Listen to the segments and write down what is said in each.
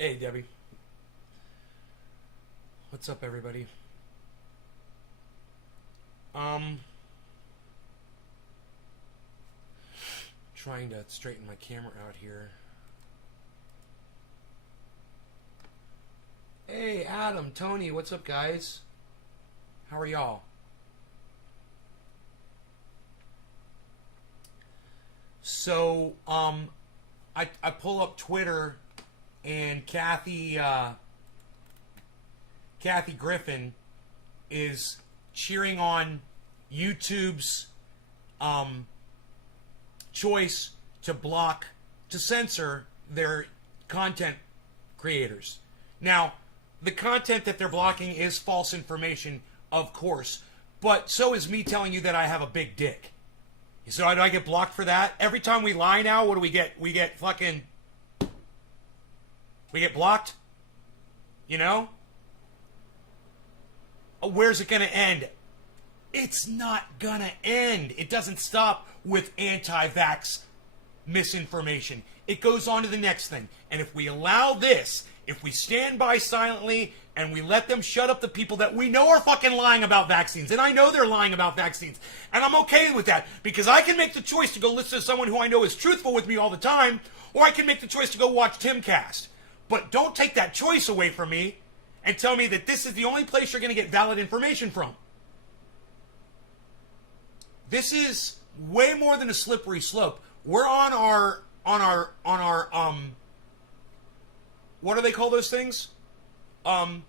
Hey, Debbie. What's up, everybody? Um, Trying to straighten my camera out here. Hey, Adam, Tony, what's up, guys? How are y'all? So, I pull up Twitter, and Kathy Griffin is cheering on YouTube's choice to censor their content creators. Now, the content that they're blocking is false information, of course, but so is me telling you that I have a big dick. So do I get blocked for that? Every time we lie now, what do we get? We get blocked? You know? Where's it going to end? It's not going to end. It doesn't stop with anti-vax misinformation. It goes on to the next thing. And if we allow this, if we stand by silently and we let them shut up the people that we know are fucking lying about vaccines, and I know they're lying about vaccines, and I'm okay with that because I can make the choice to go listen to someone who I know is truthful with me all the time, or I can make the choice to go watch Timcast. But don't take that choice away from me and tell me that this is the only place you're going to get valid information from. This is way more than a slippery slope. We're on our what do they call those things? We're on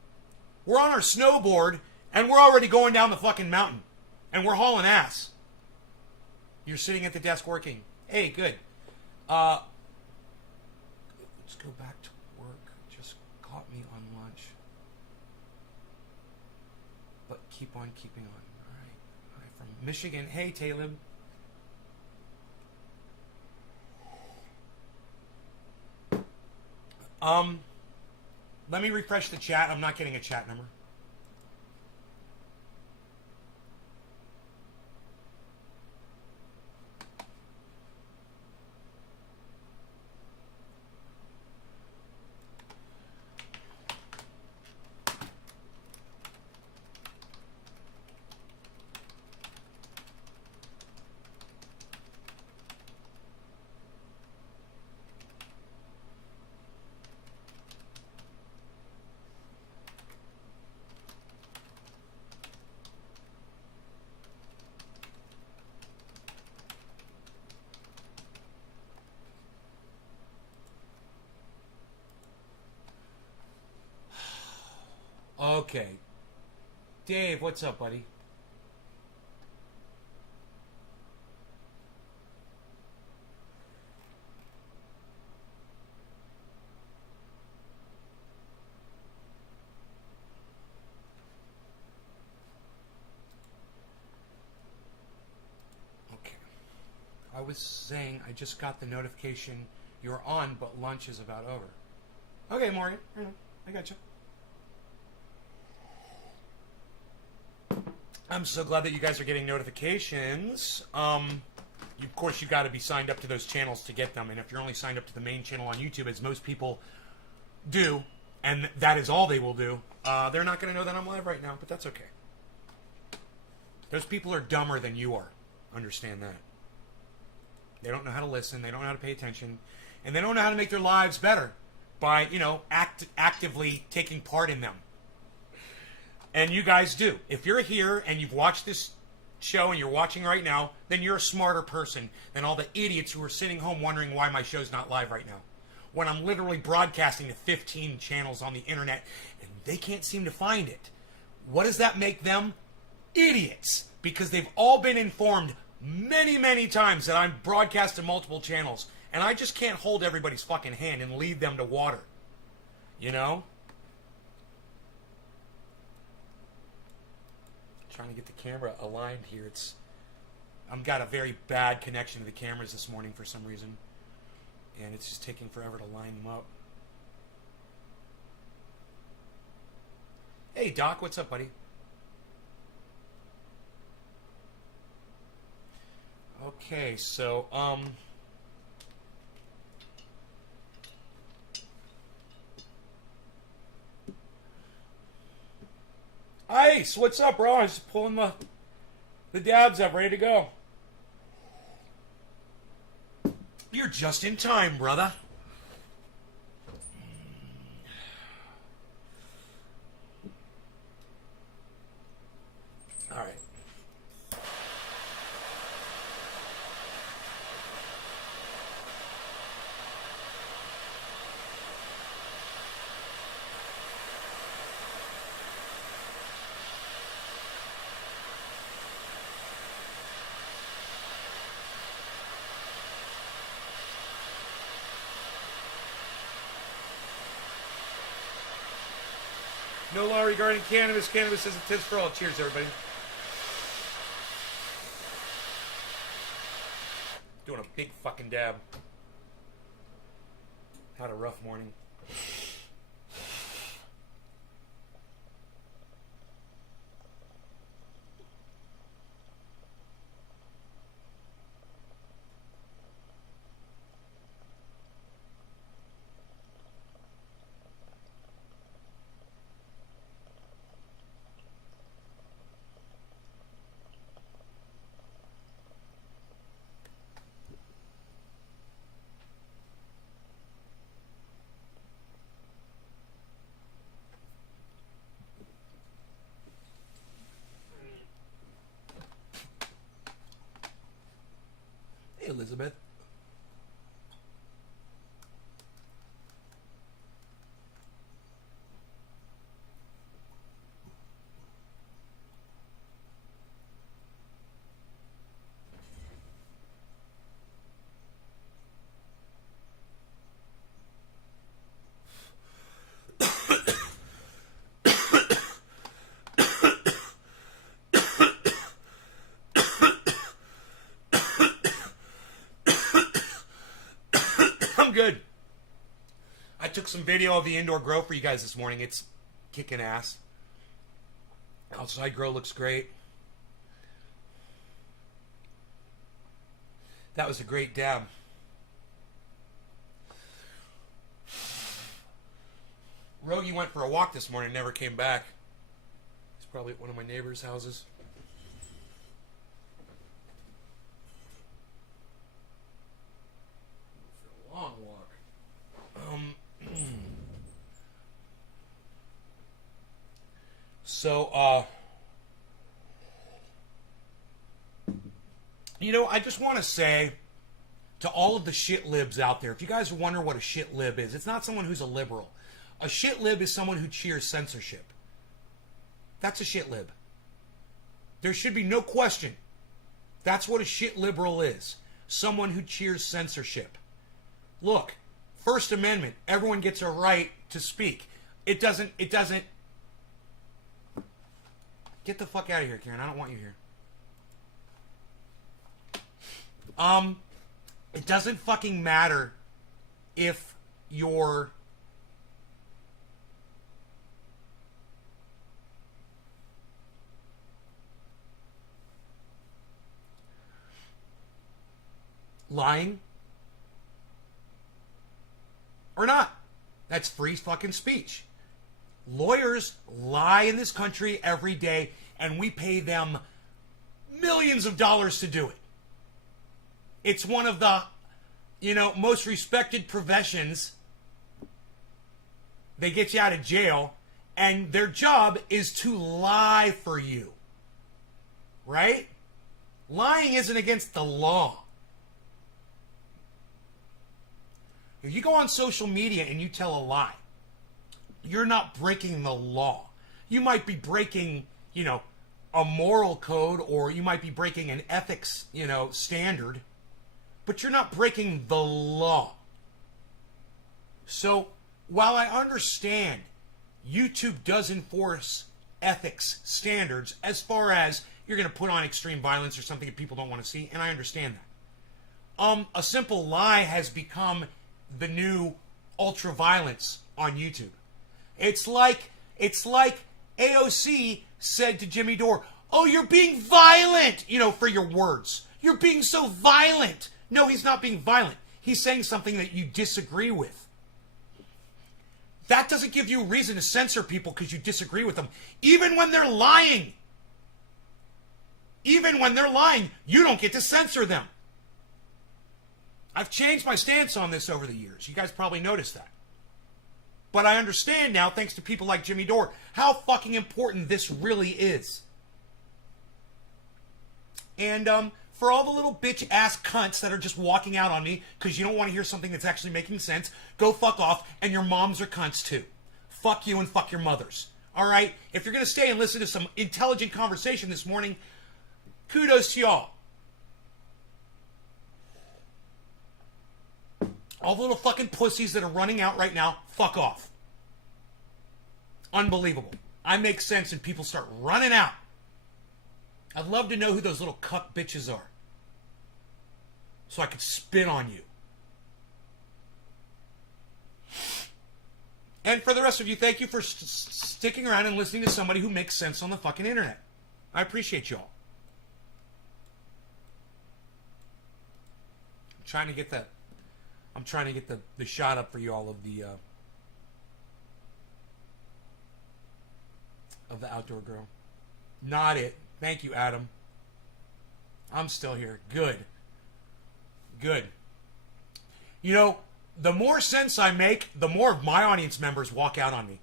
our snowboard and we're already going down the fucking mountain and we're hauling ass. You're sitting at the desk working. Hey, good. Let's go back to work. Just caught me on lunch. But keep on keeping on. All right. From Michigan. Hey, Talib. Let me refresh the chat. I'm not getting a chat number. Okay. Dave, what's up, buddy? Okay. I was saying I just got the notification you're on, but lunch is about over. Okay, Morgan. I got you. I'm so glad that you guys are getting notifications. Of course, you got to be signed up to those channels to get them. And if you're only signed up to the main channel on YouTube, as most people do, and that is all they will do, they're not going to know that I'm live right now, but that's okay. Those people are dumber than you are. Understand that. They don't know how to listen. They don't know how to pay attention. And they don't know how to make their lives better by, actively taking part in them. And you guys do. If you're here and you've watched this show and you're watching right now, then you're a smarter person than all the idiots who are sitting home wondering why my show's not live right now. When I'm literally broadcasting to 15 channels on the internet and they can't seem to find it. What does that make them? Idiots. Because they've all been informed many, many times that I'm broadcast to multiple channels. And I just can't hold everybody's fucking hand and lead them to water. You know? Trying to get the camera aligned here. I've got a very bad connection to the cameras this morning for some reason, and it's just taking forever to line them up. Hey Doc, what's up, buddy? Okay, so Ace, what's up, bro? I was just pulling the dabs up, ready to go. You're just in time, brother. All right. No law regarding cannabis. Cannabis is a tits for all. Cheers, everybody. Doing a big fucking dab. Had a rough morning. Hey, Elizabeth. I'm good. I took some video of the indoor grow for you guys this morning. It's kicking ass. Outside grow looks great. That was a great dab. Rogie went for a walk this morning, never came back. He's probably at one of my neighbors' houses. For a long walk. So, you know, I just want to say to all of the shit libs out there, if you guys wonder what a shit lib is, it's not someone who's a liberal. A shit lib is someone who cheers censorship. That's a shit lib. There should be no question. That's what a shit liberal is. Someone who cheers censorship. Look, First Amendment, everyone gets a right to speak. It doesn't... Get the fuck out of here, Karen. I don't want you here. It doesn't fucking matter if you're lying or not. That's free fucking speech. Lawyers lie in this country every day, and we pay them millions of dollars to do it. It's one of the, most respected professions. They get you out of jail, and their job is to lie for you. Right? Lying isn't against the law. If you go on social media and you tell a lie, you're not breaking the law. You might be breaking, a moral code, or you might be breaking an ethics, standard, but you're not breaking the law. So, while I understand YouTube does enforce ethics standards as far as you're going to put on extreme violence or something that people don't want to see, and I understand that. A simple lie has become the new ultra violence on YouTube. It's like AOC said to Jimmy Dore, "Oh, you're being violent, for your words. You're being so violent." No, he's not being violent. He's saying something that you disagree with. That doesn't give you a reason to censor people because you disagree with them. Even when they're lying. Even when they're lying, you don't get to censor them. I've changed my stance on this over the years. You guys probably noticed that. But I understand now, thanks to people like Jimmy Dore, how fucking important this really is. And for all the little bitch-ass cunts that are just walking out on me because you don't want to hear something that's actually making sense, go fuck off, and your moms are cunts too. Fuck you and fuck your mothers. All right? If you're going to stay and listen to some intelligent conversation this morning, kudos to y'all. All the little fucking pussies that are running out right now, fuck off. Unbelievable. I make sense and people start running out. I'd love to know who those little cuck bitches are. So I could spit on you. And for the rest of you, thank you for sticking around and listening to somebody who makes sense on the fucking internet. I appreciate y'all. I'm trying to get the shot up for you all of the outdoor girl. Not it. Thank you, Adam. I'm still here. Good. Good. You know, the more sense I make, the more of my audience members walk out on me.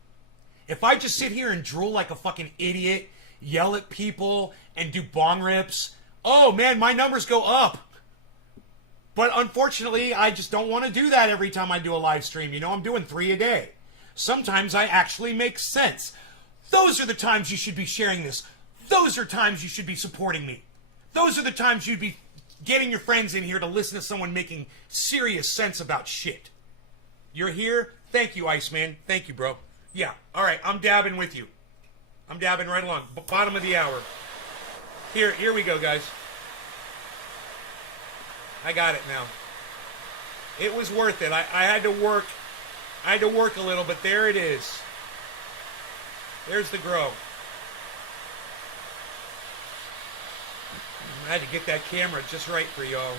If I just sit here and drool like a fucking idiot, yell at people, and do bong rips, oh man, my numbers go up. But unfortunately, I just don't want to do that every time I do a live stream. You know, I'm doing 3 a day. Sometimes I actually make sense. Those are the times you should be sharing this. Those are times you should be supporting me. Those are the times you'd be getting your friends in here to listen to someone making serious sense about shit. You're here? Thank you, Iceman. Thank you, bro. Yeah, all right, I'm dabbing with you. I'm dabbing right along. Bottom of the hour. Here we go, guys. I got it now. It was worth it. I had to work. I had to work a little, but there it is. There's the grow. I had to get that camera just right for y'all.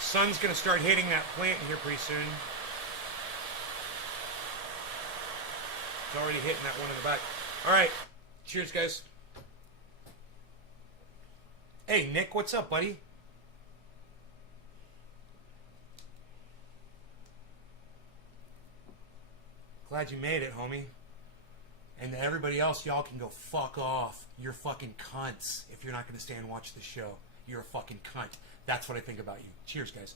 Sun's going to start hitting that plant here pretty soon. It's already hitting that one in the back. All right. Cheers, guys. Hey, Nick, what's up, buddy? Glad you made it, homie. And everybody else, y'all can go fuck off. You're fucking cunts if you're not going to stay and watch the show. You're a fucking cunt. That's what I think about you. Cheers, guys.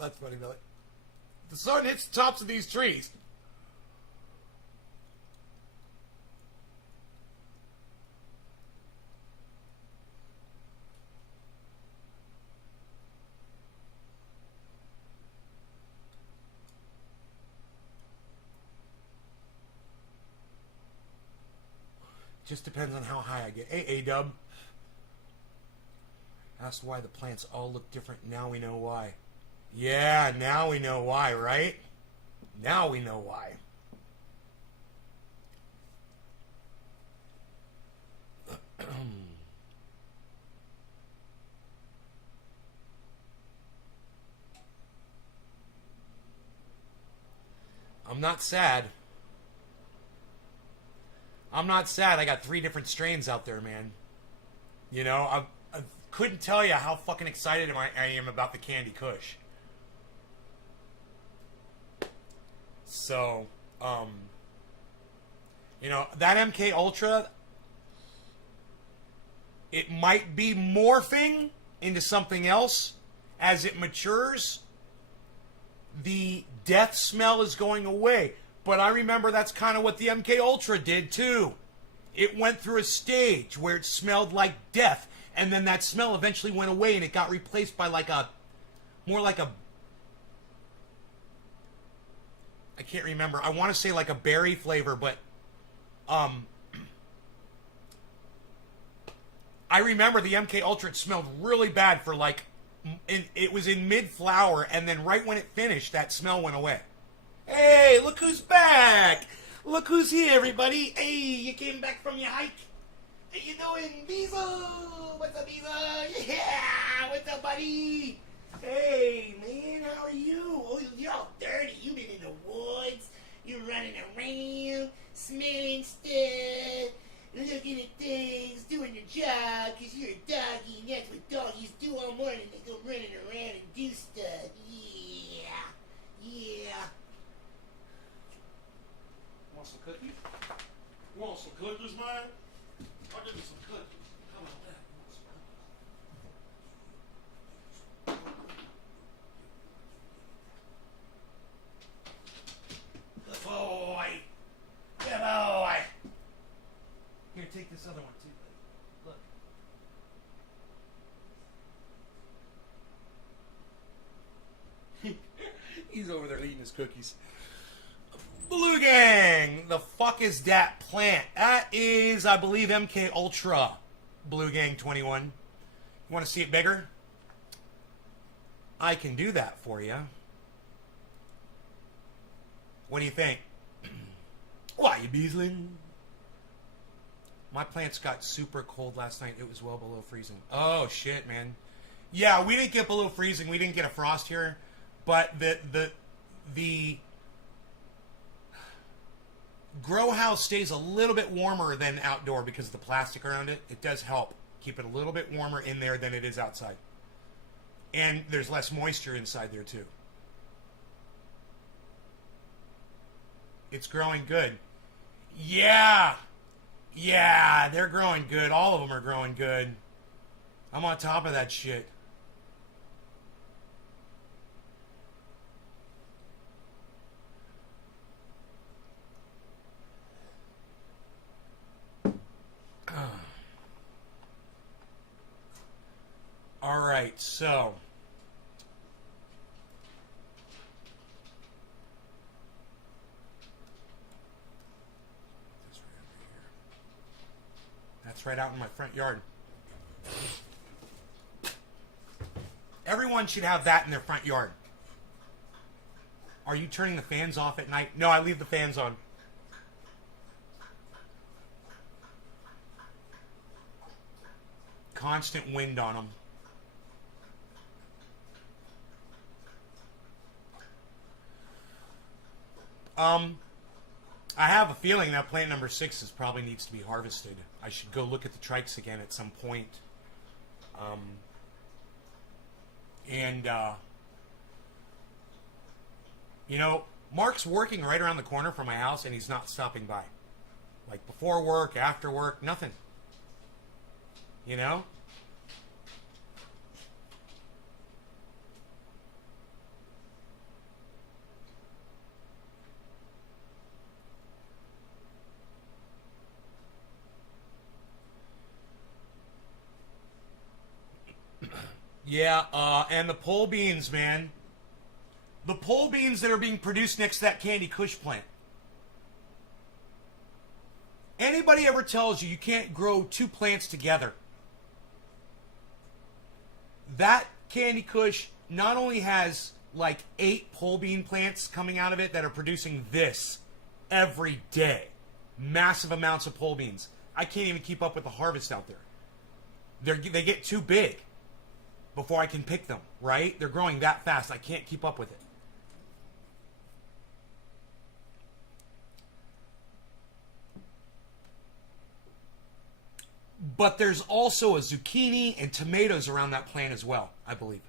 That's funny, Billy. The sun hits the tops of these trees. Just depends on how high I get. Hey, A-Dub. Asked why the plants all look different. Now we know why. Yeah, now we know why, right? Now we know why. I'm not sad. I'm not sad. I got 3 different strains out there, man. You know, I couldn't tell you how fucking excited I am about the Candy Kush. So, you know, that MK Ultra, it might be morphing into something else as it matures. The death smell is going away. But I remember that's kind of what the MK Ultra did too. It went through a stage where it smelled like death, and then that smell eventually went away, and it got replaced by more like a, I can't remember. I want to say like a berry flavor, but I remember the MK Ultra. It smelled really bad for like, it was in mid-flower, and then right when it finished, that smell went away. Hey, look who's back! Look who's here, everybody! Hey, you came back from your hike? How you doing, Beezel? What's up, Beezel? Yeah! What's up, buddy? Hey, man, how are you? Oh, you're all dirty. You've been in the woods. You're running around, smelling stuff, looking at things, doing your job, because you're a doggy, and that's what doggies do all morning. They go running around and do stuff. Yeah. Yeah. Want some cookies? Want some cookies, man? I'll give you some cookies. Come on back. Good boy. Good boy. Here, take this other one too, buddy. Look. He's over there eating his cookies. Blue Gang! The fuck is that plant? That is, I believe, MK Ultra Blue Gang 21. You want to see it bigger? I can do that for you. What do you think? Why, you Beasling? My plants got super cold last night. It was well below freezing. Oh, shit, man. Yeah, we didn't get below freezing. We didn't get a frost here. But the grow house stays a little bit warmer than outdoor because of the plastic around it. It does help keep it a little bit warmer in there than it is outside. And there's less moisture inside there, too. It's growing good. Yeah! Yeah, they're growing good. All of them are growing good. I'm on top of that shit. All right, so that's right out in my front yard. Everyone should have that in their front yard. Are you turning the fans off at night? No, I leave the fans on. Constant wind on them. I have a feeling that plant number 6 probably needs to be harvested. I should go look at the trikes again at some point. You know, Mark's working right around the corner from my house, and he's not stopping by. Like, before work, after work, nothing. You know? Yeah, and the pole beans, man. The pole beans that are being produced next to that Candy Kush plant. Anybody ever tells you you can't grow two plants together, that Candy Kush not only has like 8 pole bean plants coming out of it that are producing this every day. Massive amounts of pole beans. I can't even keep up with the harvest out there. They get too big before I can pick them, right? They're growing that fast. I can't keep up with it. But there's also a zucchini and tomatoes around that plant as well, I believe.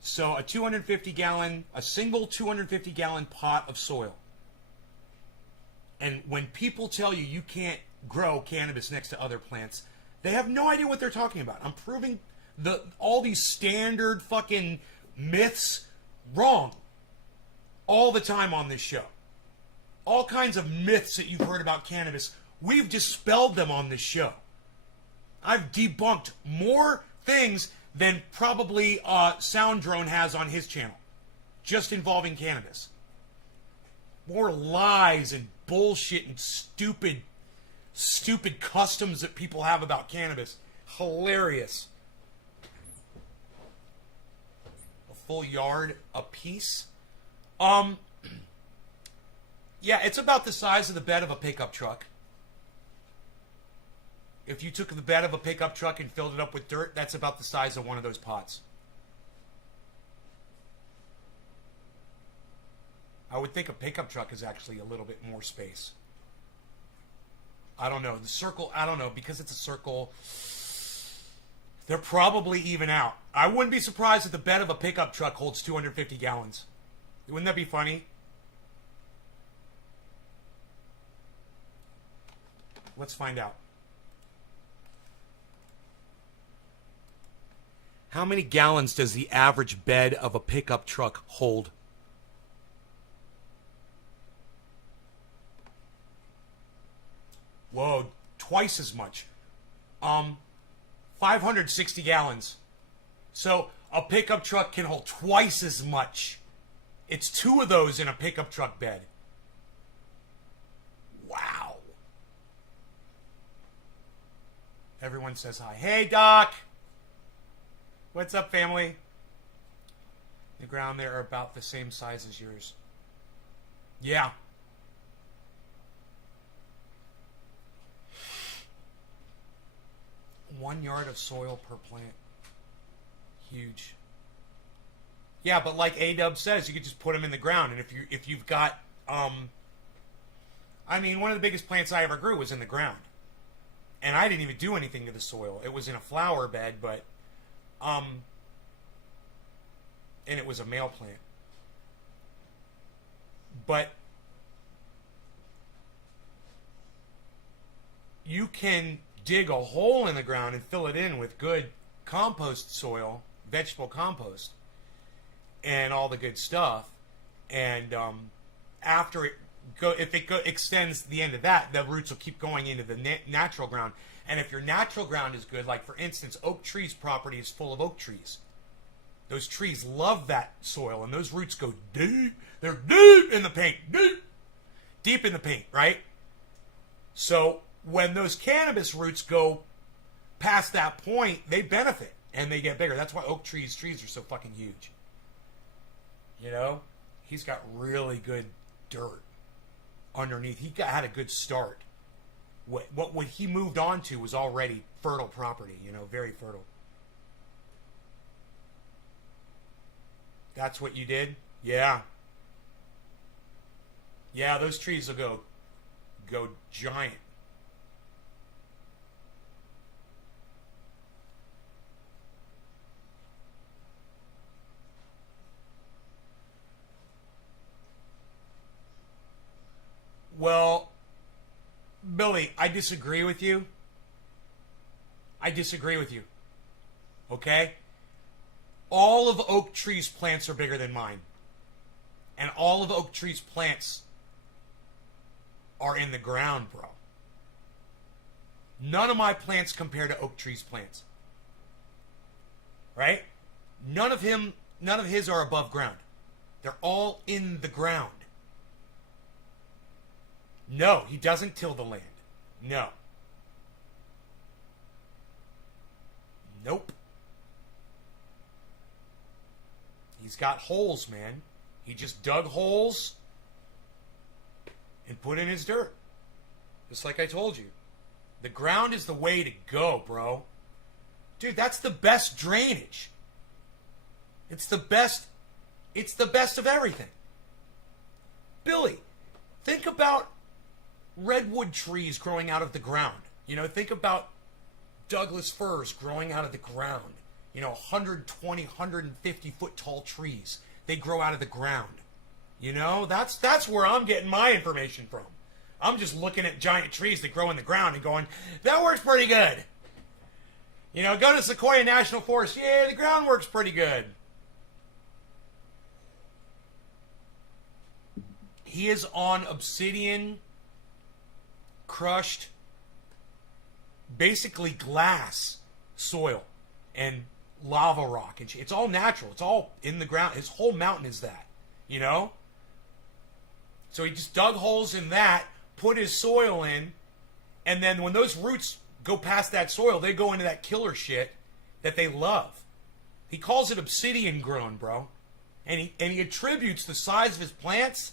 So a single 250-gallon pot of soil. And when people tell you you can't grow cannabis next to other plants, they have no idea what they're talking about. I'm proving all these standard fucking myths wrong all the time on this show. all kinds of myths that you've heard about cannabis, we've dispelled them on this show. I've debunked more things than probably Sound Drone has on his channel, just involving cannabis. More lies and bullshit and stupid customs that people have about cannabis. Hilarious. A full yard a piece. Yeah, it's about the size of the bed of a pickup truck. If you took the bed of a pickup truck and filled it up with dirt, that's about the size of one of those pots. I would think a pickup truck is actually a little bit more space. I don't know. The circle, I don't know, because it's a circle, they're probably even out. I wouldn't be surprised if the bed of a pickup truck holds 250 gallons. Wouldn't that be funny? Let's find out. How many gallons does the average bed of a pickup truck hold? Whoa, twice as much. 560 gallons. So a pickup truck can hold twice as much. It's 2 of those in a pickup truck bed. Wow. Everyone says hi. Hey, Doc. What's up, family? The ground there are about the same size as yours. Yeah. One yard of soil per plant. Huge. Yeah, but like A-Dub says, you could just put them in the ground, and if you've got I mean, one of the biggest plants I ever grew was in the ground. And I didn't even do anything to the soil. It was in a flower bed, but and it was a male plant. But you can dig a hole in the ground and fill it in with good compost soil, vegetable compost, and all the good stuff. And after it extends the end of that, the roots will keep going into the natural ground. And if your natural ground is good, like for instance, Oak Tree's property is full of oak trees. Those trees love that soil, and those roots go deep. They're deep in the paint, deep in the paint, right? So when those cannabis roots go past that point, they benefit and they get bigger. That's why Oak Tree's trees are so fucking huge. You know, he's got really good dirt underneath. He had a good start. What he moved on to was already fertile property, you know, very fertile. That's what you did? Yeah. Yeah, those trees will go giant. Well, Billy, I disagree with you. Okay? All of Oak Tree's plants are bigger than mine. And all of Oak Tree's plants are in the ground, bro. None of my plants compare to Oak Tree's plants. Right? None of his are above ground. They're all in the ground. No, he doesn't till the land. No. Nope. He's got holes, man. He just dug holes and put in his dirt. Just like I told you. The ground is the way to go, bro. Dude, that's the best drainage. It's the best of everything. Billy, think about redwood trees growing out of the ground. You know, think about Douglas firs growing out of the ground. You know, 120, 150 foot tall trees. They grow out of the ground. You know, that's where I'm getting my information from. I'm just looking at giant trees that grow in the ground and going, that works pretty good. You know, go to Sequoia National Forest. Yeah, the ground works pretty good. He is on obsidian, crushed, basically glass soil and lava rock. And it's all natural. It's all in the ground. His whole mountain is that, you know? So he just dug holes in that, put his soil in, and then when those roots go past that soil, they go into that killer shit that they love. He calls it obsidian grown, bro. And he attributes the size of his plants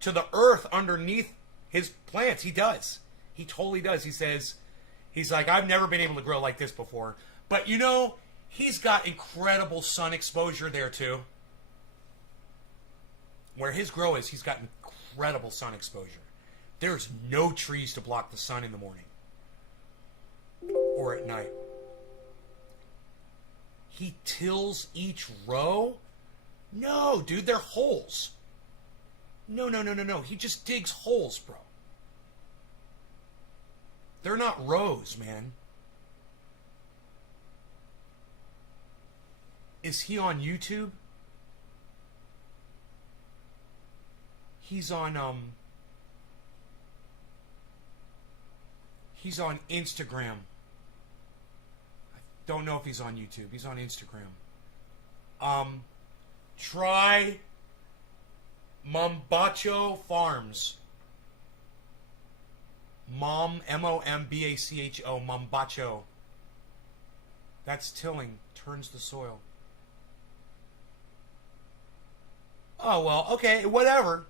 to the earth underneath his plants. He does. He totally does. He says, he's like, I've never been able to grow like this before. But you know, he's got incredible sun exposure there too. Where his grow is, he's got incredible sun exposure. There's no trees to block the sun in the morning or at night. He tills each row? No, dude, they're holes. No. He just digs holes, bro. They're not rows, man. Is he on YouTube? He's on Instagram. I don't know if he's on YouTube. He's on Instagram. Try Mombacho Farms. Mombacho, Mombacho. That's tilling. Turns the soil. Oh, well, okay, whatever.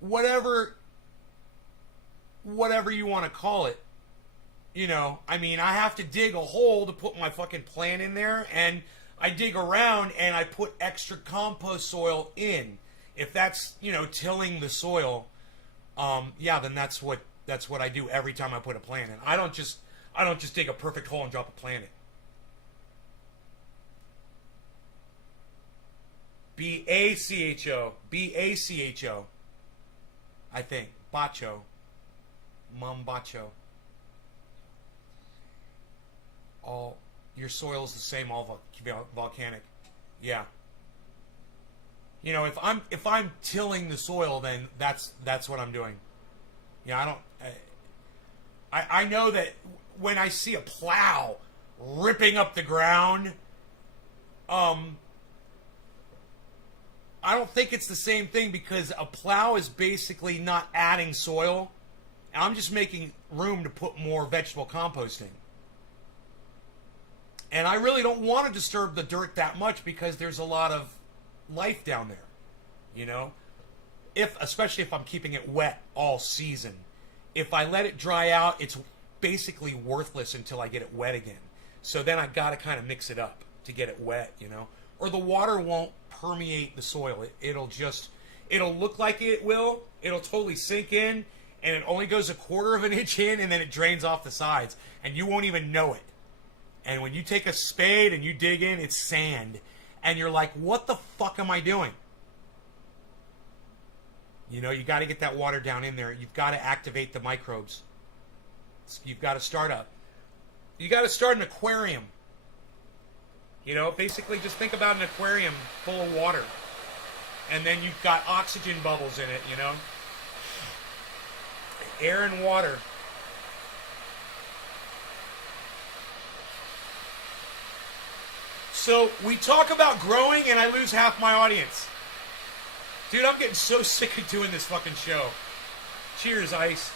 Whatever you want to call it. You know, I mean, I have to dig a hole to put my fucking plant in there, and I dig around and I put extra compost soil in. If that's, you know, tilling the soil, yeah, then that's what I do every time I put a plant in. I don't just dig a perfect hole and drop a plant in. B-A-C-H-O. B-A-C-H-O. I think. Bacho. Mombacho. All your soil is the same, all volcanic. Yeah. You know, if I'm tilling the soil, then that's what I'm doing. Yeah, I know that when I see a plow ripping up the ground, I don't think it's the same thing, because a plow is basically not adding soil. I'm just making room to put more vegetable compost in. And I really don't want to disturb the dirt that much, because there's a lot of life down there, you know? Especially if I'm keeping it wet all season. If I let it dry out, it's basically worthless until I get it wet again. So then I've got to kind of mix it up to get it wet, you know? Or the water won't permeate the soil. It'll look like it will. It'll totally sink in, and it only goes 1/4 of an inch in, and then it drains off the sides, and you won't even know it. And when you take a spade and you dig in, it's sand. And you're like, what the fuck am I doing? You know, you got to get that water down in there. You've got to activate the microbes. You've got to start an aquarium. You know, basically just think about an aquarium full of water. And then you've got oxygen bubbles in it, you know? Air and water. So we talk about growing and I lose half my audience. Dude, I'm getting so sick of doing this fucking show. Cheers, Ice.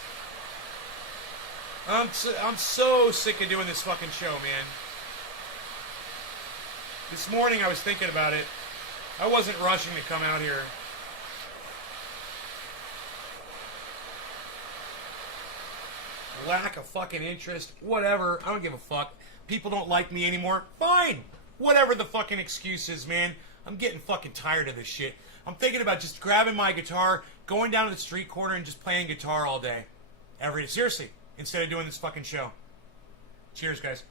I'm so sick of doing this fucking show, man. This morning I was thinking about it. I wasn't rushing to come out here. Lack of fucking interest. Whatever. I don't give a fuck. People don't like me anymore. Fine. Whatever the fucking excuse is, man. I'm getting fucking tired of this shit. I'm thinking about just grabbing my guitar, going down to the street corner and just playing guitar all day. Seriously. Instead of doing this fucking show. Cheers, guys.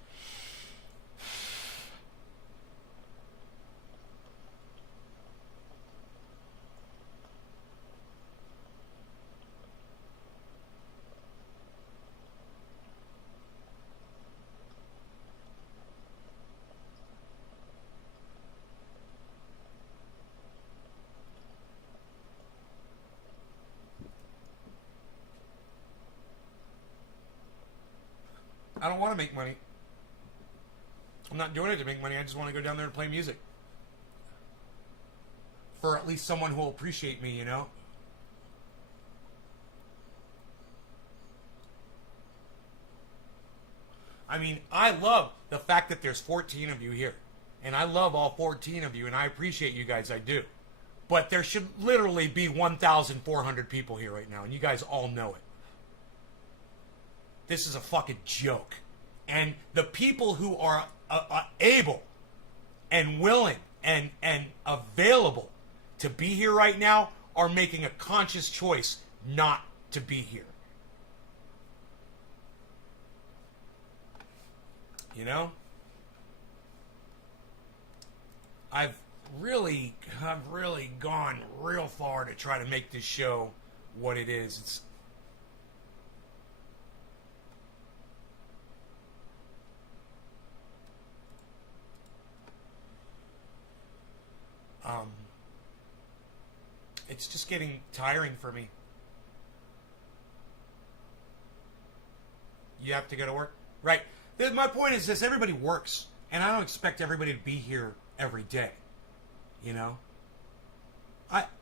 I don't want to make money. I'm not doing it to make money. I just want to go down there and play music. For at least someone who will appreciate me, you know? I mean, I love the fact that there's 14 of you here. And I love all 14 of you, and I appreciate you guys, I do. But there should literally be 1,400 people here right now, and you guys all know it. This is a fucking joke. And the people who are able and willing and available to be here right now are making a conscious choice not to be here. You know? I've really gone real far to try to make this show what it is. It's it's just getting tiring for me. You have to go to work? Right. My point is this, everybody works, and I don't expect everybody to be here every day. You know?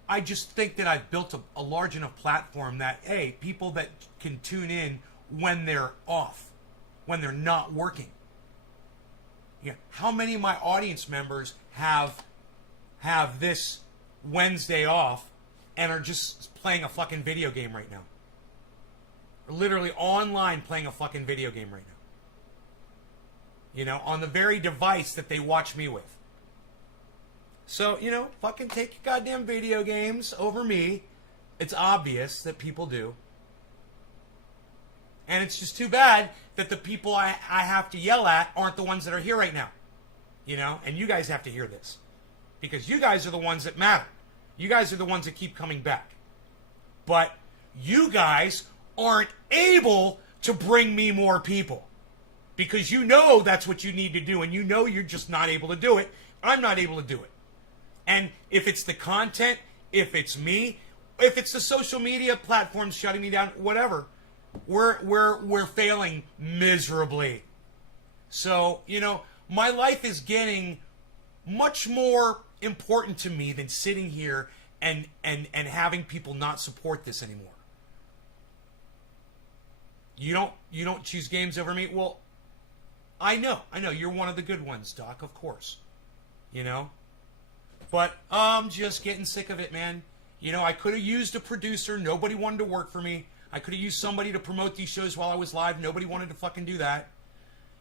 I just think that I've built a large enough platform that, hey, people that can tune in when they're off, when they're not working. You know, how many of my audience members have this Wednesday off and are just playing a fucking video game right now? Or literally online playing a fucking video game right now. You know, on the very device that they watch me with. So, you know, fucking take your goddamn video games over me. It's obvious that people do. And it's just too bad that the people I have to yell at aren't the ones that are here right now. You know, and you guys have to hear this. Because you guys are the ones that matter. You guys are the ones that keep coming back. But you guys aren't able to bring me more people. Because you know that's what you need to do. And you know you're just not able to do it. I'm not able to do it. And if it's the content, if it's me, if it's the social media platforms shutting me down, whatever, we're failing miserably. So, you know, my life is getting much more important to me than sitting here and having people not support this anymore. You don't choose games over me? Well, I know you're one of the good ones, Doc, of course. You know? But I'm just getting sick of it, man. You know, I could have used a producer. Nobody wanted to work for me. I could have used somebody to promote these shows while I was live. Nobody wanted to fucking do that.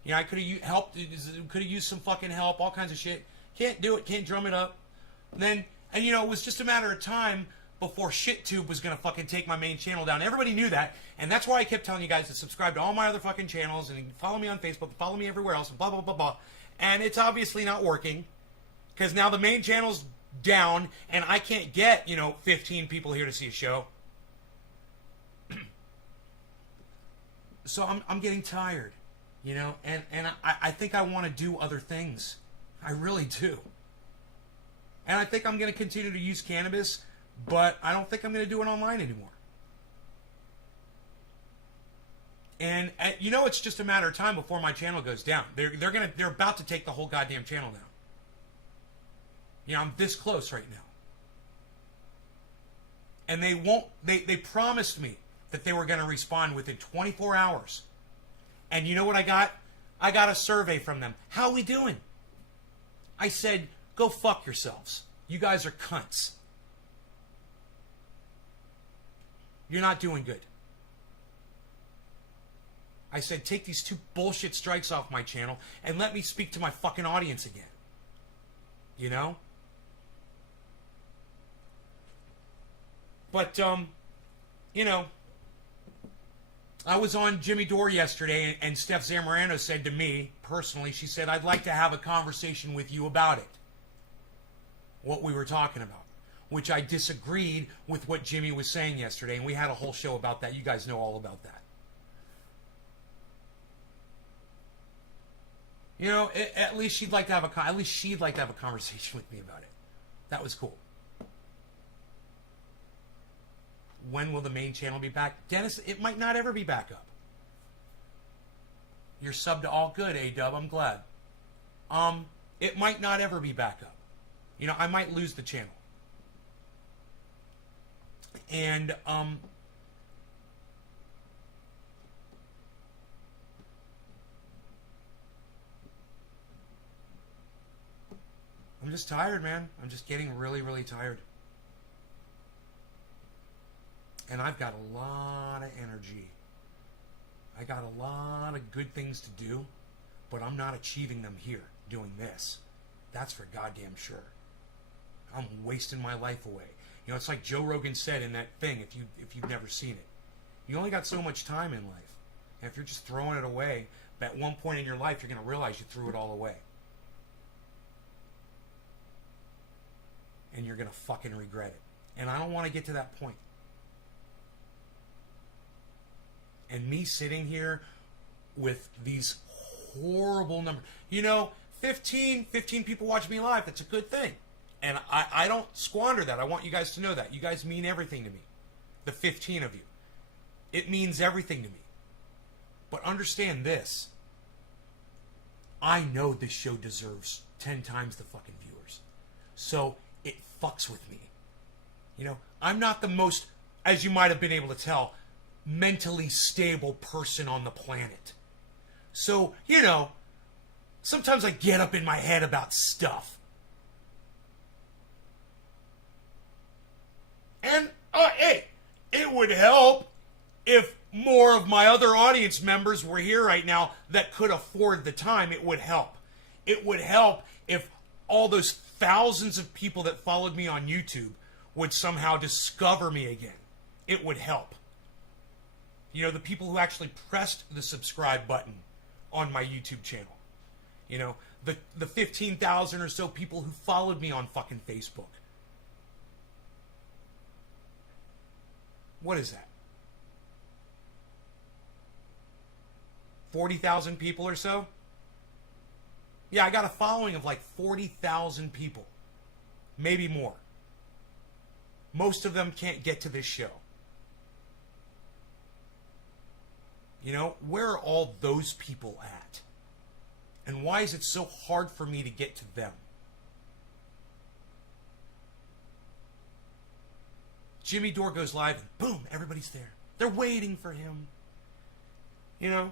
You know, I could have used some fucking help, all kinds of shit. Can't do it. Can't drum it up. And you know, it was just a matter of time before ShitTube was going to fucking take my main channel down. Everybody knew that. And that's why I kept telling you guys to subscribe to all my other fucking channels and follow me on Facebook, follow me everywhere else, and blah, blah, blah, blah. And it's obviously not working. Because now the main channel's down, and I can't get, 15 people here to see a show. So I'm getting tired, and I think I want to do other things. I really do. And I think I'm going to continue to use cannabis, but I don't think I'm going to do it online anymore. And it's just a matter of time before my channel goes down. They're about to take the whole goddamn channel down. I'm this close right now. And they promised me that they were going to respond within 24 hours. And you know what I got? I got a survey from them. How we doing? I said, go fuck yourselves. You guys are cunts. You're not doing good. I said, take these 2 bullshit strikes off my channel and let me speak to my fucking audience again. But, I was on Jimmy Dore yesterday, and Steph Zamorano said to me, personally, she said, I'd like to have a conversation with you about it. What we were talking about. Which I disagreed with what Jimmy was saying yesterday, and we had a whole show about that. You guys know all about that. At least she'd like to have a conversation with me about it. That was cool. When will the main channel be back? Dennis, it might not ever be back up. You're subbed to all good, A-Dub. I'm glad. It might not ever be back up. You know, I might lose the channel. And, I'm just tired, man. I'm just getting really, really tired. And I've got a lot of energy. I got a lot of good things to do, but I'm not achieving them here doing this. That's for goddamn sure. I'm wasting my life away. You know, it's like Joe Rogan said in that thing, if you've never seen it. You only got so much time in life. And if you're just throwing it away, at one point in your life you're going to realize you threw it all away. And you're going to fucking regret it. And I don't want to get to that point. And me sitting here with these horrible numbers. You know, 15 people watch me live. That's a good thing. And I don't squander that. I want you guys to know that. You guys mean everything to me. The 15 of you. It means everything to me. But understand this. I know this show deserves 10 times the fucking viewers. So it fucks with me. You know, I'm not the most, as you might have been able to tell, mentally stable person on the planet. So, you know, sometimes I get up in my head about stuff. And, hey, it would help if more of my other audience members were here right now that could afford the time. It would help. It would help if all those thousands of people that followed me on YouTube would somehow discover me again. It would help. You know, the people who actually pressed the subscribe button on my YouTube channel. You know, the 15,000 or so people who followed me on fucking Facebook. What is that? 40,000 people or so? Yeah, I got a following of like 40,000 people. Maybe more. Most of them can't get to this show. You know, where are all those people at? And why is it so hard for me to get to them? Jimmy Dore goes live and boom, everybody's there. They're waiting for him. You know?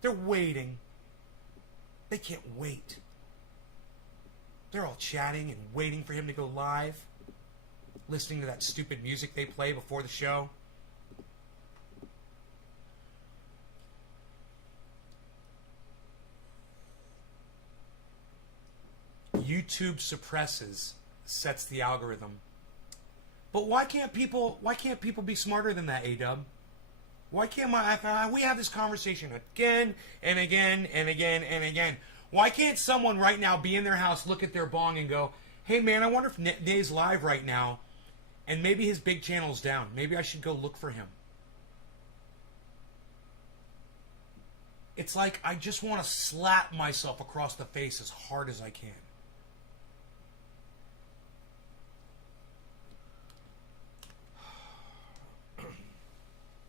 They're waiting. They can't wait. They're all chatting and waiting for him to go live. Listening to that stupid music they play before the show. YouTube suppresses, sets the algorithm. But why can't people be smarter than that, A-Dub? Why can't we have this conversation again and again and again and again. Why can't someone right now be in their house, look at their bong and go, hey man, I wonder if Nay's live right now and maybe his big channel's down. Maybe I should go look for him. It's like I just want to slap myself across the face as hard as I can.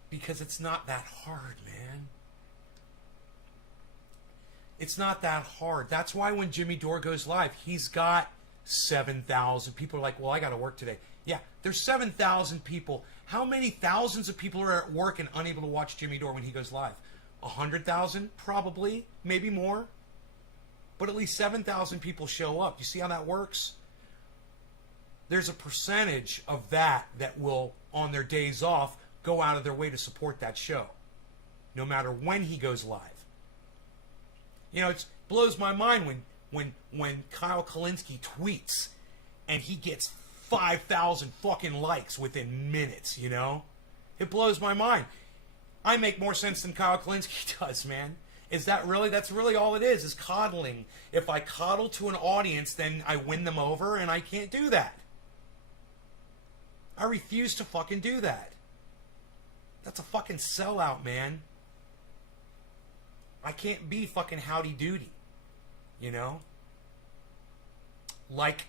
Because it's not that hard, man. It's not that hard. That's why when Jimmy Dore goes live, he's got 7,000. People are like, well, I got to work today. Yeah, there's 7,000 people. How many thousands of people are at work and unable to watch Jimmy Dore when he goes live? 100,000? Probably. Maybe more. But at least 7,000 people show up. You see how that works? There's a percentage of that will, on their days off, go out of their way to support that show, no matter when he goes live. You know, it blows my mind when Kyle Kalinske tweets and he gets 5,000 fucking likes within minutes. You know, it blows my mind. I make more sense than Kyle Kalinske does, man. That's really all it is coddling. If I coddle to an audience, then I win them over, and I can't do that. I refuse to fucking do that. That's a fucking sellout, man. I can't be fucking howdy doody, you know? Like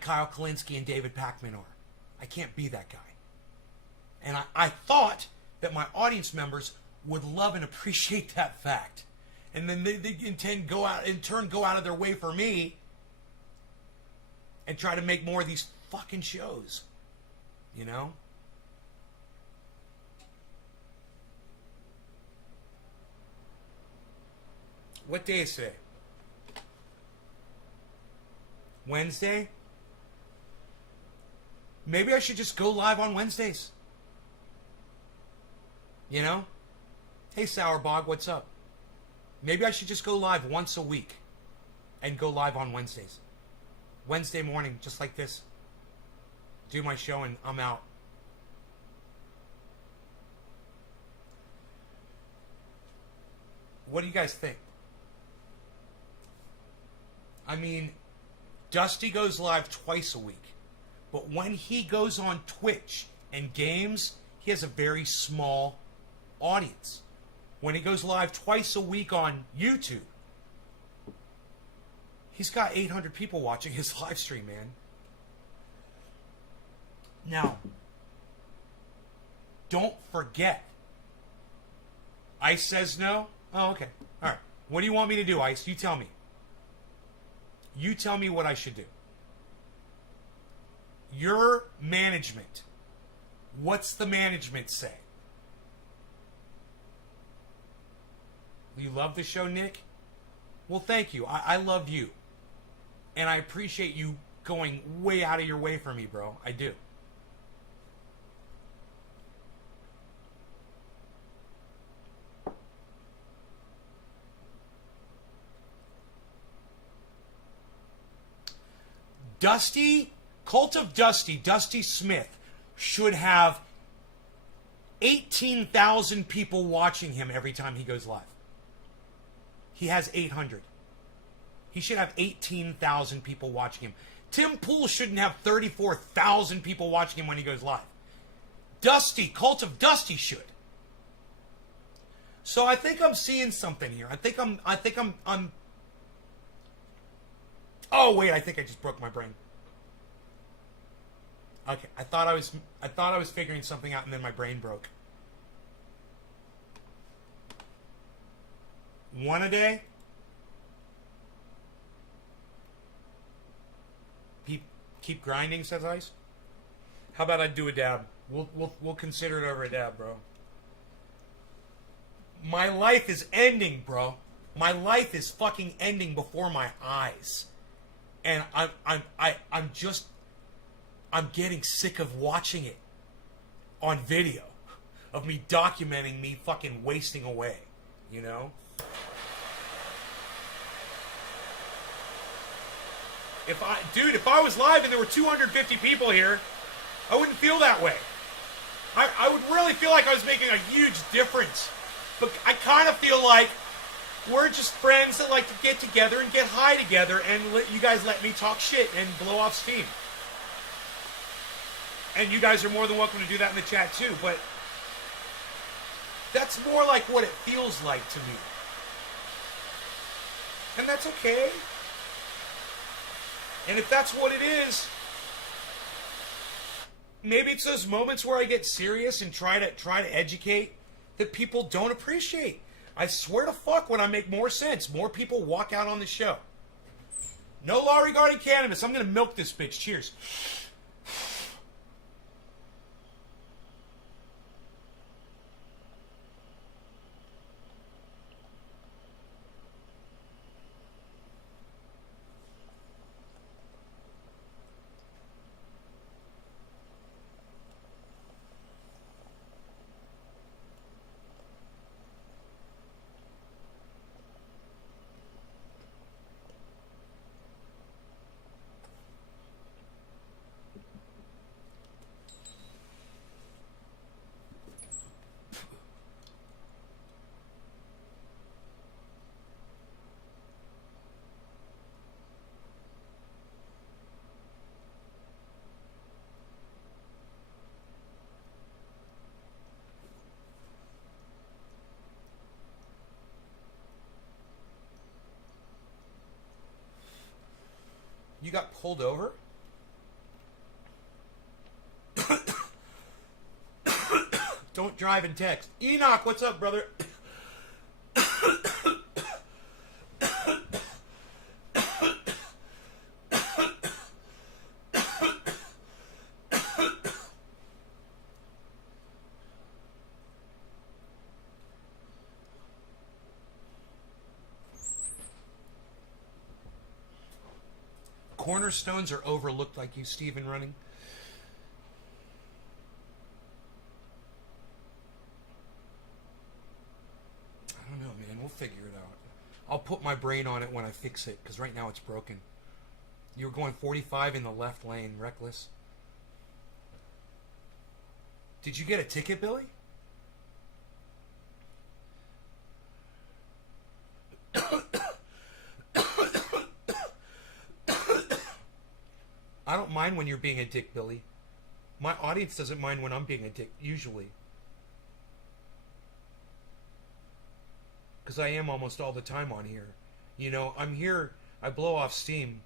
Kyle Kalinske and David Pakman are. I can't be that guy. And I thought that my audience members would love and appreciate that fact. And then they go out of their way for me and try to make more of these fucking shows. You know? What day is today? Wednesday? Maybe I should just go live on Wednesdays. You know? Hey, Sourbog, what's up? Maybe I should just go live once a week and go live on Wednesdays. Wednesday morning, just like this. Do my show and I'm out. What do you guys think? I mean, Dusty goes live twice a week. But when he goes on Twitch and games, he has a very small audience. When he goes live twice a week on YouTube, he's got 800 people watching his live stream, man. Now, don't forget. Ice says no? Oh, okay. All right. What do you want me to do, Ice? You tell me. You tell me what I should do. Your management. What's the management say? You love the show, Nick? Well, thank you. I love you. And I appreciate you going way out of your way for me, bro. I do. Dusty, Cult of Dusty, Dusty Smith, should have 18,000 people watching him every time he goes live. He has 800. He should have 18,000 people watching him. Tim Pool shouldn't have 34,000 people watching him when he goes live. Dusty, Cult of Dusty should. So I think I'm seeing something here. I think I'm Oh wait, I think I just broke my brain. Okay, I thought I was figuring something out and then my brain broke. One a day? Keep grinding, says Ice. How about I do a dab? We'll consider it over a dab, bro. My life is ending, bro. My life is fucking ending before my eyes. And I'm getting sick of watching it on video, of me documenting me fucking wasting away, you know? If I was live and there were 250 people here, I wouldn't feel that way. I would really feel like I was making a huge difference. But I kind of feel like we're just friends that like to get together and get high together and you guys let me talk shit and blow off steam. And you guys are more than welcome to do that in the chat too, but that's more like what it feels like to me. And that's okay. And if that's what it is, maybe it's those moments where I get serious and try to educate that people don't appreciate. I swear to fuck, when I make more sense, more people walk out on the show. No law regarding cannabis. I'm going to milk this bitch. Cheers. You got pulled over? Don't drive and text. Enoch, what's up, brother? Cornerstones are overlooked like you, Steven, running. I don't know, man. We'll figure it out. I'll put my brain on it when I fix it, because right now it's broken. You were going 45 in the left lane, reckless. Did you get a ticket, Billy? I don't mind when you're being a dick, Billy. My audience doesn't mind when I'm being a dick, usually. Because I am almost all the time on here. You know, I'm here, I blow off steam.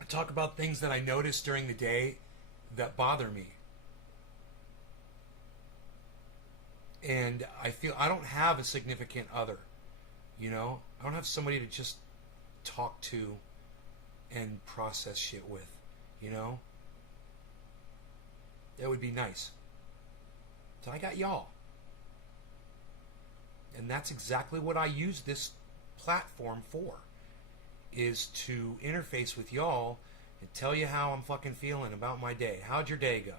I talk about things that I notice during the day that bother me. And I feel I don't have a significant other. You know? I don't have somebody to just talk to and process shit with, you know? That would be nice. So I got y'all. And that's exactly what I use this platform for, is to interface with y'all and tell you how I'm fucking feeling about my day. How'd your day go?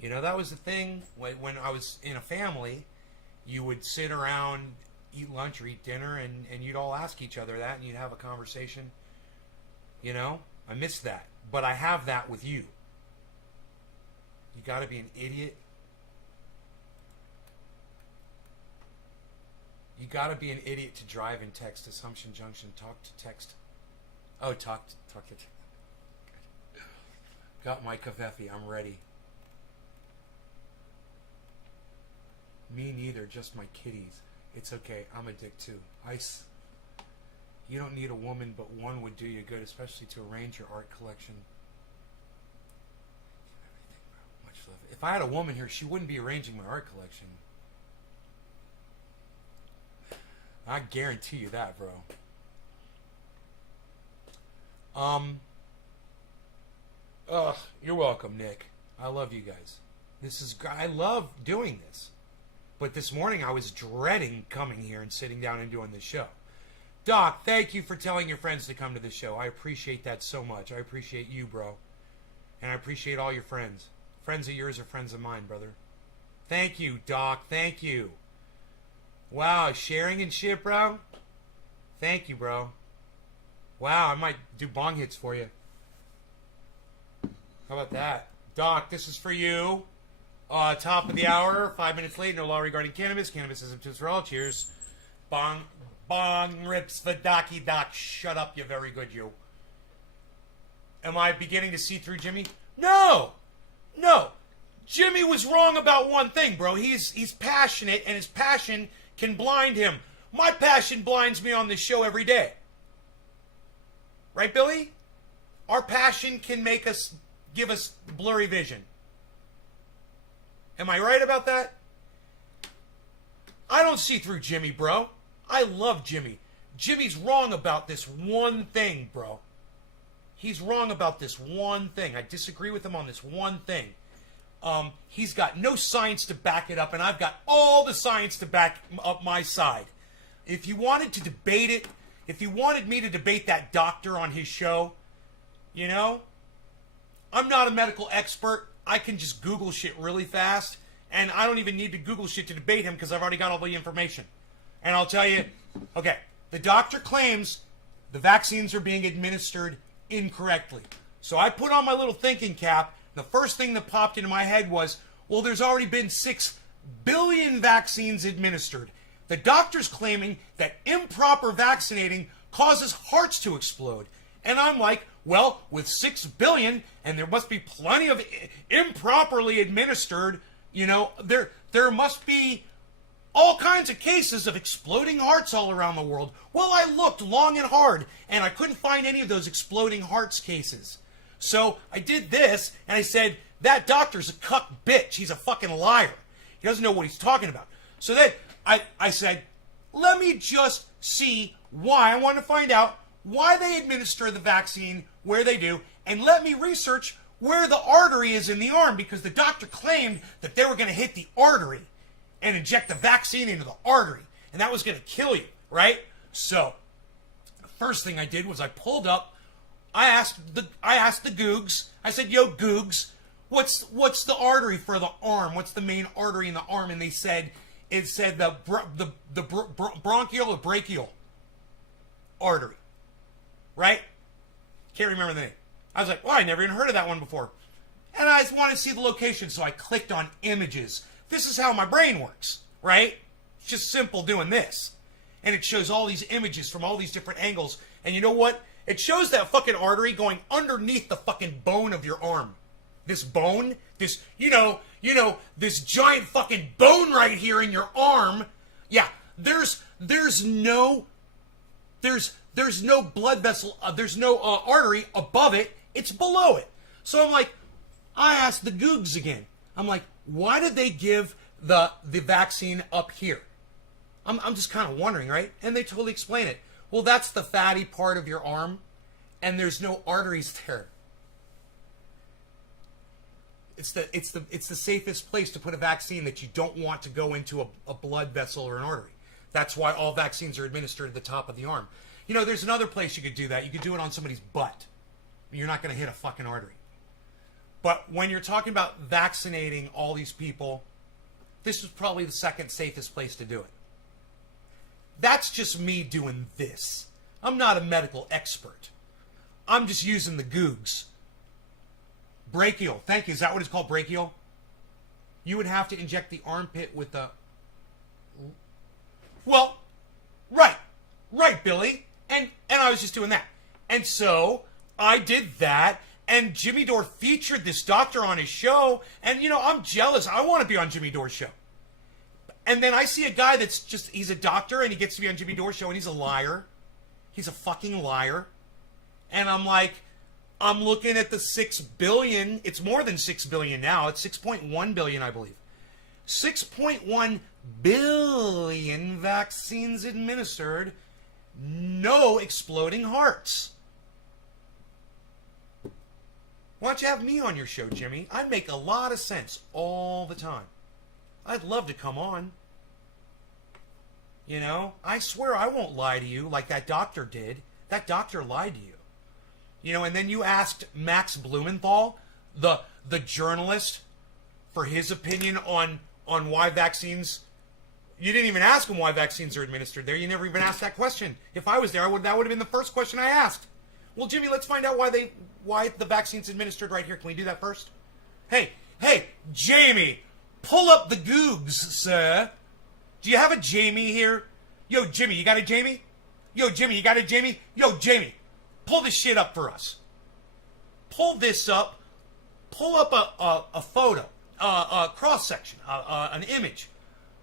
You know, that was the thing when I was in a family. You would sit around, eat lunch or eat dinner, and you'd all ask each other that, and you'd have a conversation. You know, I miss that. But I have that with you. You gotta be an idiot. You gotta be an idiot to drive and text Assumption Junction. Talk to text. Oh, talk to text. Got my kafefe. I'm ready. Me neither, just my kitties. It's okay. I'm a dick too. You don't need a woman, but one would do you good, especially to arrange your art collection. Much love. If I had a woman here, she wouldn't be arranging my art collection. I guarantee you that, bro. You're welcome, Nick. I love you guys. I love doing this. But this morning I was dreading coming here and sitting down and doing this show. Doc, thank you for telling your friends to come to the show. I appreciate that so much. I appreciate you, bro. And I appreciate all your friends. Friends of yours are friends of mine, brother. Thank you, Doc. Thank you. Wow, sharing and shit, bro. Thank you, bro. Wow, I might do bong hits for you. How about that? Doc, this is for you. Top of the hour, 5 minutes late, no law regarding cannabis. Cannabis isn't just for all. Cheers. Bong rips for Docky Doc. Shut up, you're very good, you. Am I beginning to see through Jimmy? No! Jimmy was wrong about one thing, bro. He's passionate, and his passion can blind him. My passion blinds me on this show every day. Right, Billy? Our passion can give us blurry vision. Am I right about that? I don't see through Jimmy, bro. I love Jimmy. Jimmy's wrong about this one thing, bro. He's wrong about this one thing. I disagree with him on this one thing. He's got no science to back it up, and I've got all the science to back up my side. If you wanted to debate it, if you wanted me to debate that doctor on his show, you know, I'm not a medical expert. I can just Google shit really fast, and I don't even need to Google shit to debate him because I've already got all the information. And I'll tell you, okay, the doctor claims the vaccines are being administered incorrectly. So I put on my little thinking cap. The first thing that popped into my head was, well, there's already been 6 billion vaccines administered. The doctor's claiming that improper vaccinating causes hearts to explode. And I'm like, well, with 6 billion, and there must be plenty of improperly administered, you know, there must be all kinds of cases of exploding hearts all around the world. Well, I looked long and hard, and I couldn't find any of those exploding hearts cases. So I did this, and I said, that doctor's a cuck bitch. He's a fucking liar. He doesn't know what he's talking about. So then I said, let me just see why. I want to find out why they administer the vaccine where they do, and let me research where the artery is in the arm, because the doctor claimed that they were going to hit the artery and inject the vaccine into the artery, and that was going to kill you, right? So, the first thing I did was I pulled up, I asked the Googs, I said, yo, Googs, what's the artery for the arm? What's the main artery in the arm? And it said the bronchial or brachial artery, right? Can't remember the name. I was like, well, I never even heard of that one before. And I just wanted to see the location, so I clicked on images. This is how my brain works, right? It's just simple doing this. And it shows all these images from all these different angles. And you know what? It shows that fucking artery going underneath the fucking bone of your arm. This bone, this, you know, this giant fucking bone right here in your arm. Yeah, there's no blood vessel, there's no artery above it. It's below it. So I'm like, I asked the Googs again. I'm like, why did they give the vaccine up here? I'm just kind of wondering, right? And they totally explain it. Well, that's the fatty part of your arm, and there's no arteries there. It's the safest place to put a vaccine that you don't want to go into a blood vessel or an artery. That's why all vaccines are administered at the top of the arm. You know, there's another place you could do that. You could do it on somebody's butt. You're not going to hit a fucking artery. But when you're talking about vaccinating all these people, this is probably the second safest place to do it. That's just me doing this. I'm not a medical expert. I'm just using the Googs. Brachial. Thank you. Is that what it's called? Brachial? You would have to inject the armpit with the... Well, right. Right, Billy. And I was just doing that. And so I did that, and Jimmy Dore featured this doctor on his show, and, you know, I'm jealous. I want to be on Jimmy Dore's show. And then I see a guy that's just, he's a doctor, and he gets to be on Jimmy Dore's show, and he's a liar. He's a fucking liar. And I'm like, I'm looking at the 6 billion. It's more than 6 billion now. It's 6.1 billion, I believe. 6.1 billion vaccines administered. No exploding hearts. Why don't you have me on your show, Jimmy? I make a lot of sense all the time. I'd love to come on. You know, I swear I won't lie to you like that doctor did. That doctor lied to you. You know, and then you asked Max Blumenthal, the journalist, for his opinion on why vaccines... You didn't even ask him why vaccines are administered there. You never even asked that question. If I was there, that would have been the first question I asked. Well, Jimmy, let's find out why the vaccine's administered right here. Can we do that first? Hey, Jamie, pull up the Googs, sir. Do you have a Jamie here? Yo, Jimmy, you got a Jamie? Yo, Jimmy, you got a Jamie? Yo, Jamie, pull this shit up for us. Pull this up. Pull up a photo, a cross-section, an image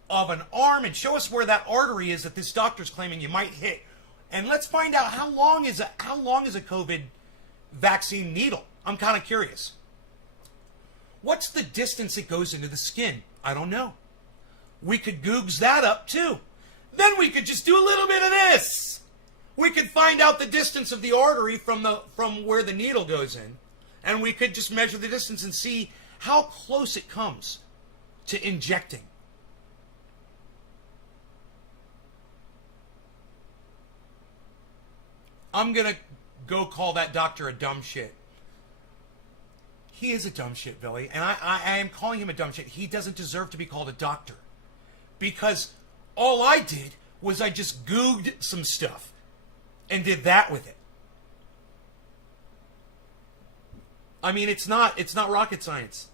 of an arm, and show us where that artery is that this doctor's claiming you might hit. And let's find out how long is a COVID vaccine needle. I'm kind of curious. What's the distance it goes into the skin? I don't know. We could Googs that up too. Then we could just do a little bit of this. We could find out the distance of the artery from where the needle goes in, and we could just measure the distance and see how close it comes to injecting. I'm going to go call that doctor a dumb shit. He is a dumb shit, Billy. And I am calling him a dumb shit. He doesn't deserve to be called a doctor. Because all I did was I just Googled some stuff and did that with it. I mean, it's not rocket science.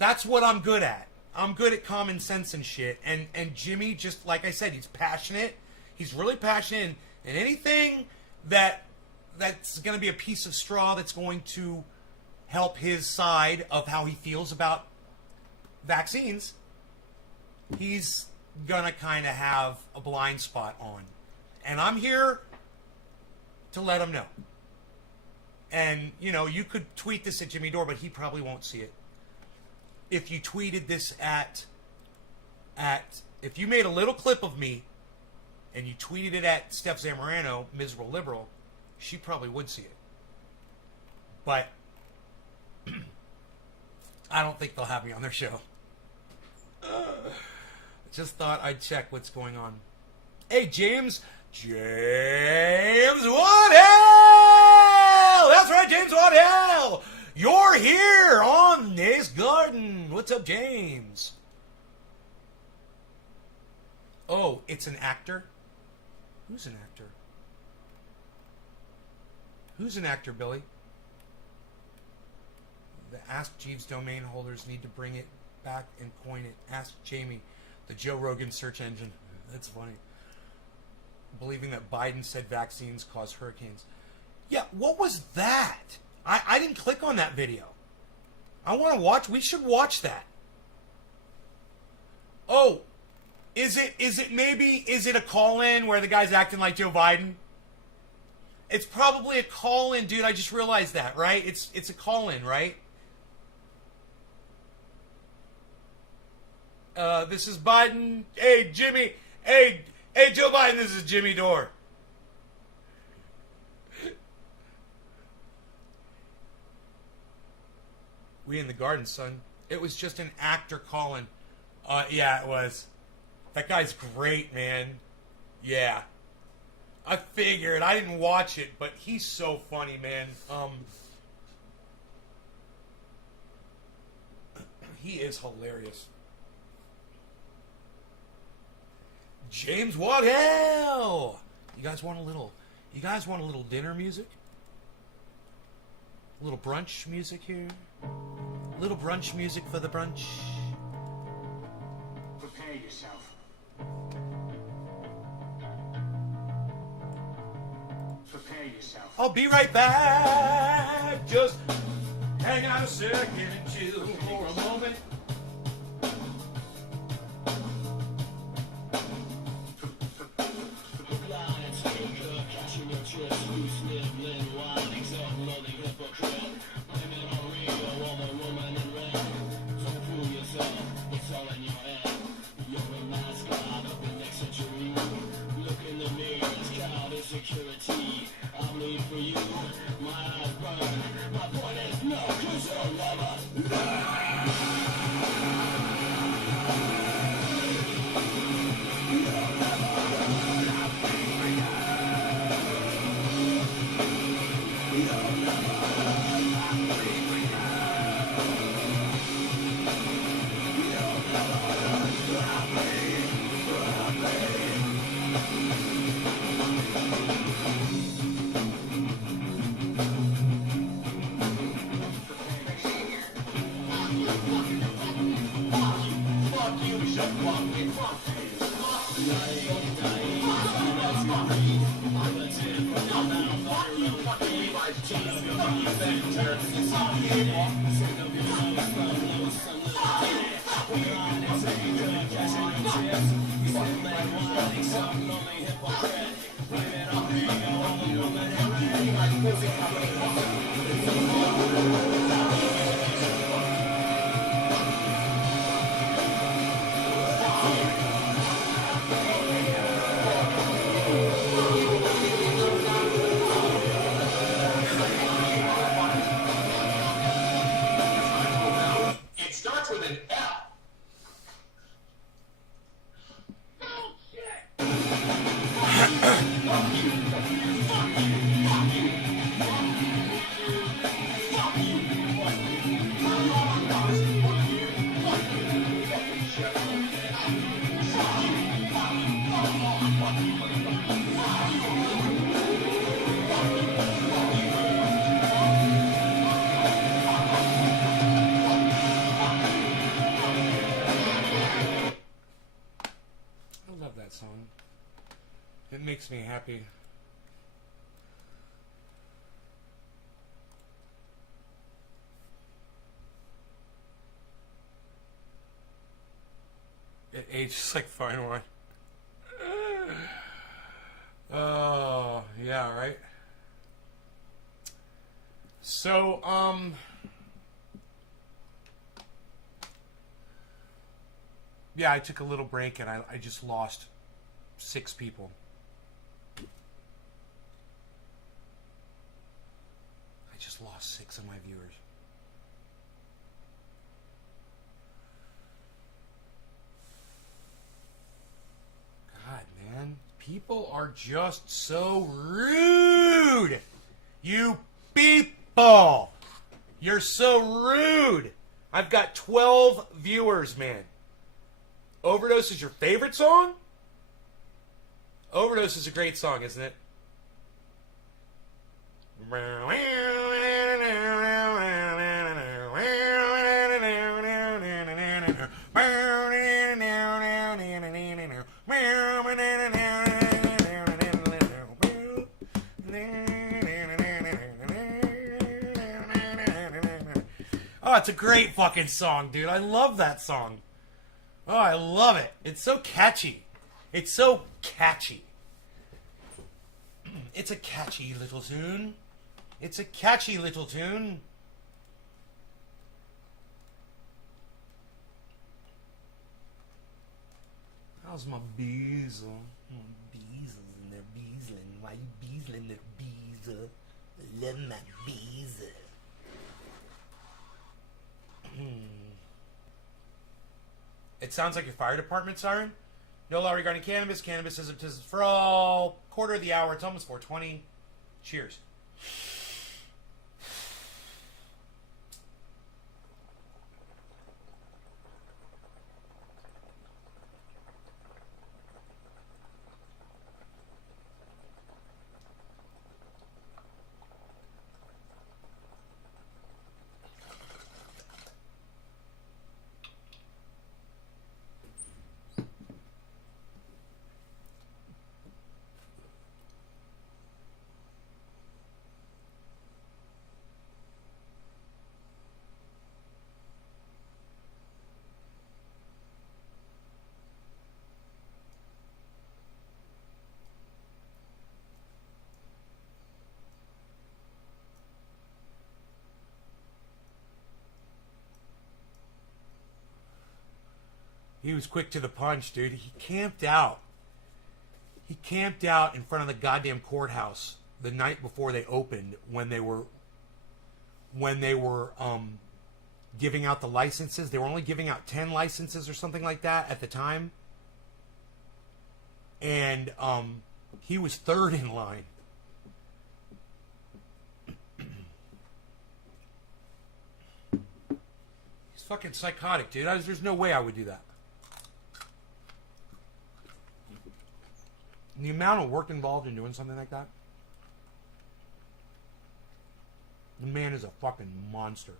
That's what I'm good at. I'm good at common sense and shit. And Jimmy, just like I said, he's passionate. He's really passionate. And anything that's going to be a piece of straw that's going to help his side of how he feels about vaccines, he's going to kind of have a blind spot on. And I'm here to let him know. And, you know, you could tweet this at Jimmy Dore, but he probably won't see it. If you tweeted this if you made a little clip of me and you tweeted it at Steph Zamorano, miserable liberal, she probably would see it. But I don't think they'll have me on their show. Just thought I'd check what's going on. Hey, James Waddell! That's right, James Waddell! You're here on this garden. What's up, James? Oh, it's an actor? Who's an actor? Who's an actor, Billy? The Ask Jeeves domain holders need to bring it back and coin it. Ask Jamie, the Joe Rogan search engine. That's funny. Believing that Biden said vaccines cause hurricanes. Yeah, what was that? I didn't click on that video. I want to watch. We should watch that. Oh, is it a call-in where the guy's acting like Joe Biden? It's probably a call-in, dude. I just realized that, right? It's a call-in, right? This is Biden. Hey, Jimmy. Hey, Joe Biden, this is Jimmy Dore. We in the garden, son. It was just an actor calling. Yeah, it was. That guy's great, man. Yeah. I figured. I didn't watch it, but he's so funny, man. He is hilarious. James Waddell! You guys want a little dinner music? A little brunch music here? A little brunch music for the brunch. Prepare yourself. Prepare yourself. I'll be right back. Just hang out a second and chill for a moment. It makes me happy. It ages like fine wine. Oh, yeah, right? So, yeah, I took a little break and I just lost 6 people. I just lost 6 of my viewers. God, man. People are just so rude. You people. You're so rude. I've got 12 viewers, man. Overdose is your favorite song? Overdose is a great song, isn't it? Oh, it's a great fucking song, dude. I love that song. Oh, I love it. It's so catchy. It's so catchy. It's a catchy little tune. It's a catchy little tune. How's my bees? My bees and they're beesling. Why you beesling, little bees? Love my bees. It sounds like your fire department siren. No law regarding cannabis. Cannabis is for all. Quarter of the hour. It's almost 4:20. Cheers. He was quick to the punch, dude. He camped out. He camped out in front of the goddamn courthouse the night before they opened when they were giving out the licenses. They were only giving out 10 licenses or something like that at the time. And he was third in line. He's fucking psychotic, dude. There's no way I would do that. The amount of work involved in doing something like that. The man is a fucking monster.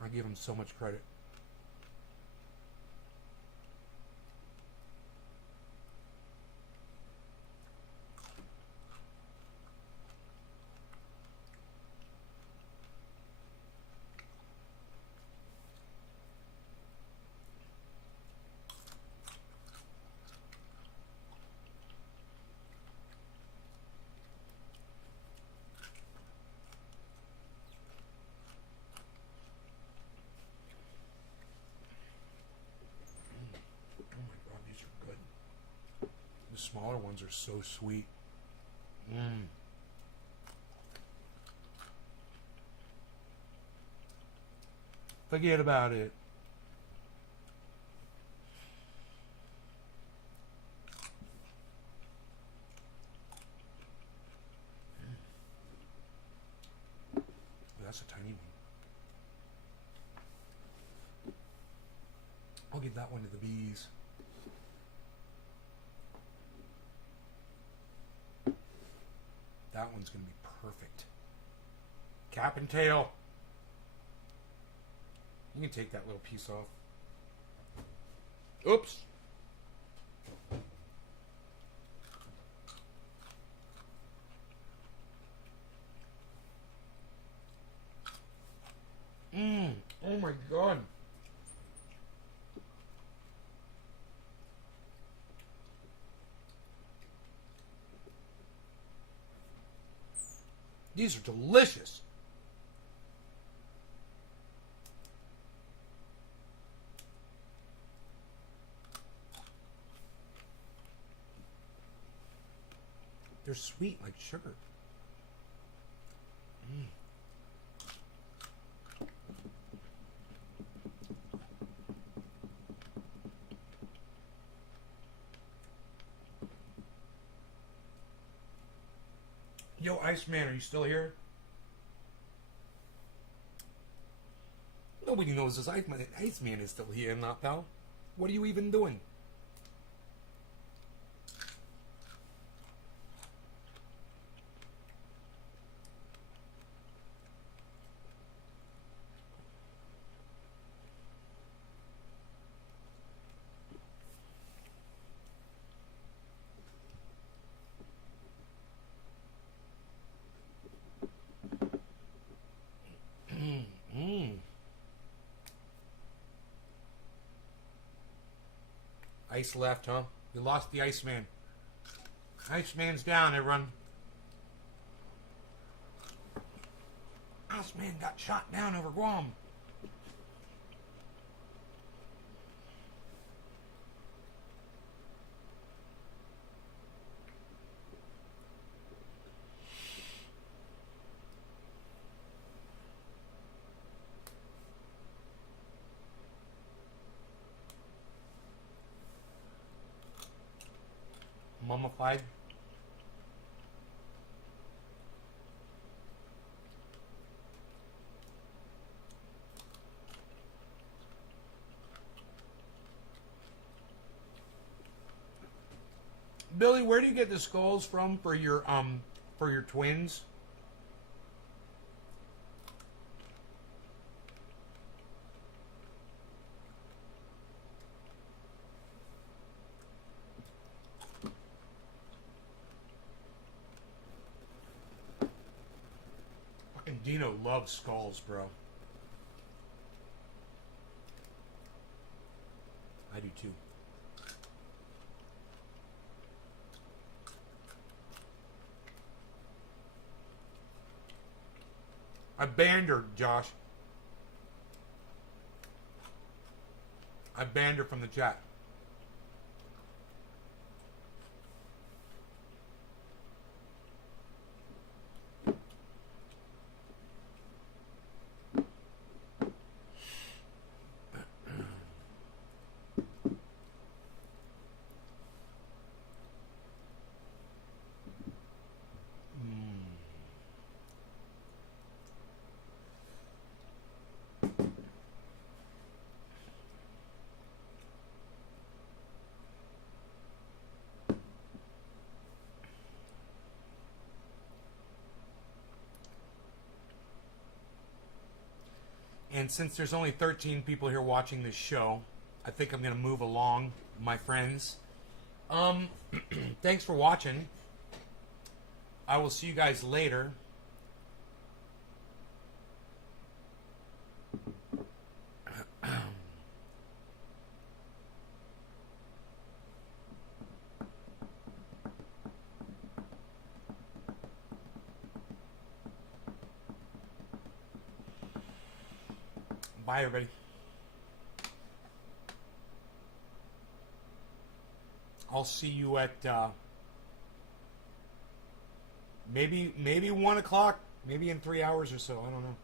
I give him so much credit. The smaller ones are so sweet. Forget about it. That's a tiny one. I'll give that one to the bees. That one's going to be perfect. Cap and tail. You can take that little piece off. Oops. Oh my God. These are delicious. They're sweet like sugar. Yo, Iceman, are you still here? Nobody knows this Iceman is still here, not pal. What are you even doing? Ice left, huh? We lost the Iceman. Iceman's down, everyone. Iceman got shot down over Guam. Mummified. Billy, where do you get the skulls from for your twins? Fucking Dino loves skulls, bro. I do too. I banned her, Josh. I banned her from the chat. And since there's only 13 people here watching this show, I think I'm going to move along, my friends. Thanks for watching. I will see you guys later. Bye, everybody. I'll see you at maybe 1 o'clock, maybe in 3 hours or so. I don't know.